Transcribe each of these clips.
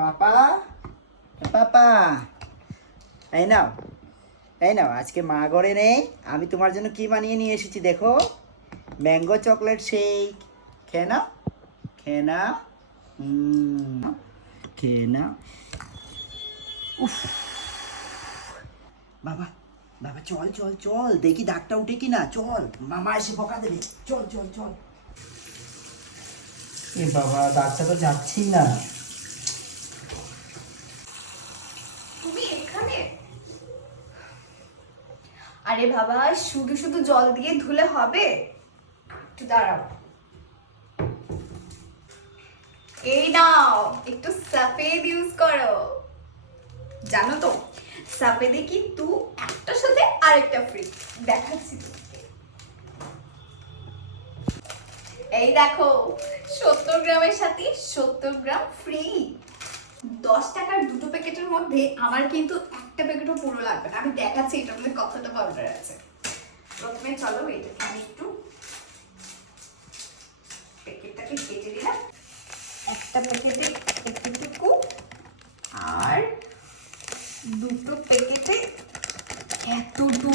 পাপা, পাপা, এই নাও, এই নাও। আজকে মা ঘরে নেই, আমি তোমার জন্য কি বানিয়ে নিয়ে এসেছি দেখো। Mango chocolate shake. খেয়ে নাও, খেয়ে নাও, খেয়ে নাও। উফ, বাবা, বাবা চল চল চল, দেখি দাগটা উঠে কিনা। চল, মামা এসে বকা দেবে। চল চল চল। এ বাবা, দাগটা তো যাচ্ছি না। তুমি এখানে? আরে বাবা, শুধু শুধু জল দিয়ে ধুলে হবে? একটু দাঁড়াও। এই নাও, একটু সাফেদ ইউজ করো। জানো তো, সাফেদে কিন্তু একটার সাথে আরেকটা ফ্রি। দেখাচ্ছি তোমাকে। এই দেখো, 70 গ্রামের সাথে 70 গ্রাম ফ্রি। 10 টাকার দুটো প্যাকেটের মধ্যে আমার কিন্তু একটা প্যাকেটও পুরো লাগবে না। আমি দেখাচ্ছি এটার মধ্যে কতটা পাউডার আছে। প্রথমে চলো এইটাকে আমি একটু প্যাকেটটাকে কেটে দিলাম। একটা প্যাকেটে একটুকু, আর দুটো প্যাকেটে এতটুকু।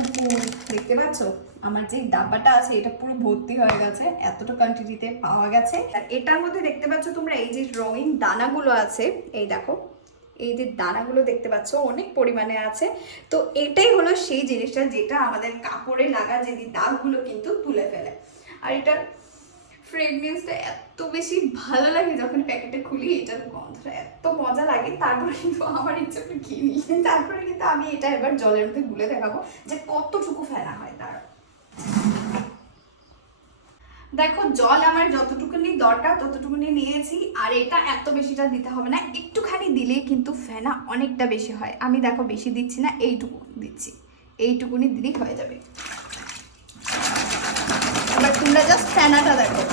দেখতে পাচ্ছ আমার যে ডাব্বাটা আছে এটা পুরো ভর্তি হয়ে গেছে, এতটা কোয়ান্টিটিতে পাওয়া গেছে। আর এটার মধ্যে দেখতে পাচ্ছ তোমরা এই যে রঙিন দানাগুলো আছে, এই দেখো এই যে দানাগুলো দেখতে পাচ্ছ অনেক পরিমাণে আছে। তো এটাই হলো সেই জিনিসটা যেটা আমাদের কাপড়ে লাগা যে দাগগুলো কিন্তু তুলে ফেলে। আর এটার ফ্রেগনেন্সটা এত বেশি ভালো লাগে, যখন প্যাকেটে খুলি এটার গন্ধটা এত মজা লাগে। তারপরে কিন্তু আমার ইচ্ছে করে কিনি, তারপরে কিন্তু আমি এটা এবার জলের মধ্যে গুলে দেখাবো যে কতটুকু ফেলা হয় তার। দেখো, জল আমার যতটুকুনি দরকার ততটুকুনি নিয়েছি। আর এটা এত বেশিটা দিতে হবে না, একটুখানি দিলেই কিন্তু ফেনা অনেকটা বেশি হয়। আমি দেখো বেশি দিচ্ছি না, এইটুকু দিচ্ছি, এইটুকুনি দিলেই হয়ে যাবে। এবার তোমরা জাস্ট ফেনাটা দেখো।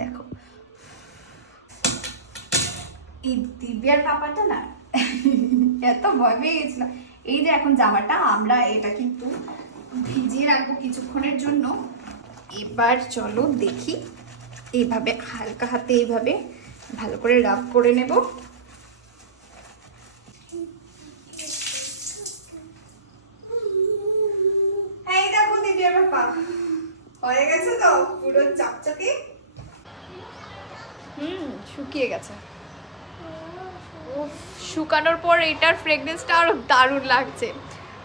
দেখো এই দিব্যার পাপাটা না এত ভয় পেয়ে গেছিল। এই যে এখন জামাটা আমরা এটা কিন্তু ভিজিয়ে রাখবো কিছুক্ষণের জন্য। এবার চলো দেখি, এইভাবে হালকা হাতে এইভাবে ভালো করে রাব করে নেব। এই দেখো দিব্যার পাপা হয়ে গেছে তো পুরো চকচকে। শুকিয়ে গেছে। শুকানোর পর এটার ফ্রেগনেন্সটা আরো দারুণ লাগছে।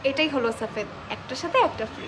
এটাই হলো সাফেদ, একটার সাথে একটা ফ্রি।